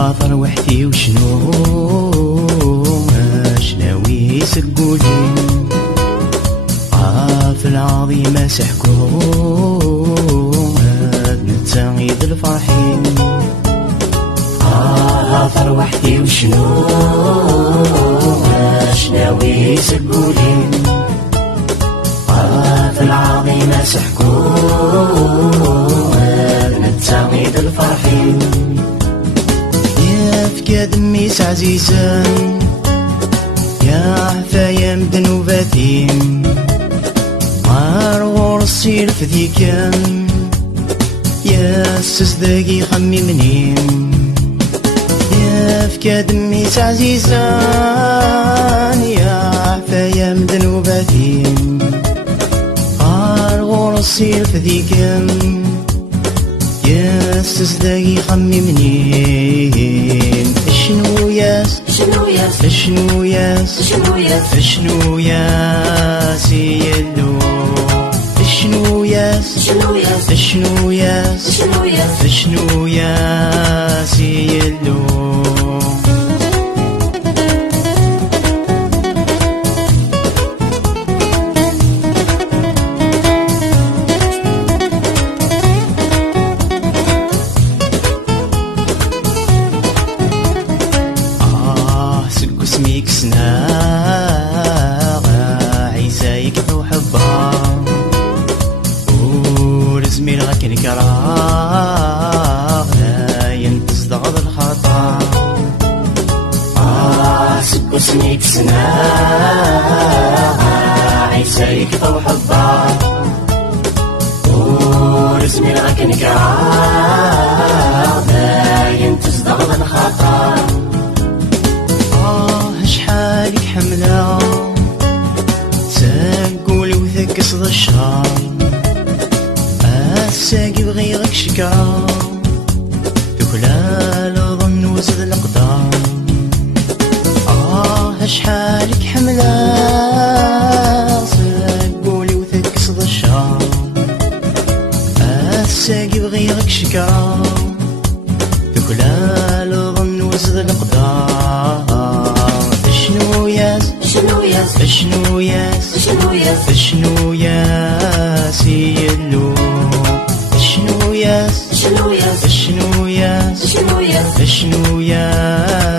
هاضر وحدي وشنو ناوي يسقولي في العظيمة سحكوم نتساعد الفرحين هاضر وحدي وشنو ناوي يسقولي في العظيمة سحكوم نتساعد الفرحين يا فكا دميس عزيزا يا عفايا مدنوباتيم عارغور السير فديكا يا السزداقي خممني يا فكا دميس عزيزا يا عفايا مدنوباتيم عارغور السير فديكا يا السزداقي خممني شنو ياس شنو ياس شنو ياس شنو ياس شنو ياس يلو شنو ياس شنو ياس شنو ياس شنو ياس شنو ياس يلو اسميك سناغ عيسايك ذو حبا ورزمي لغاك نكراغ لا ينتصدغ الخطا سكو اسميك سناغ عيسايك ذو حبا ورزمي لغاك نكراغ لا ينتصدغ الخطا شحالك حملة تقولي وثقص ذا الشهر الساقي بغيرك شكا ذكلا ظن وزد الأقدار شحالك حملة تقولي وثقص ذا الشهر الساقي بغيرك شكا ذكلا ظن وزد الأقدار شنو ياس شنو ياس شنو ياس شنو ياس شنو ياس يلو شنو ياس شنو ياس شنو ياس شنو ياس شنو ياس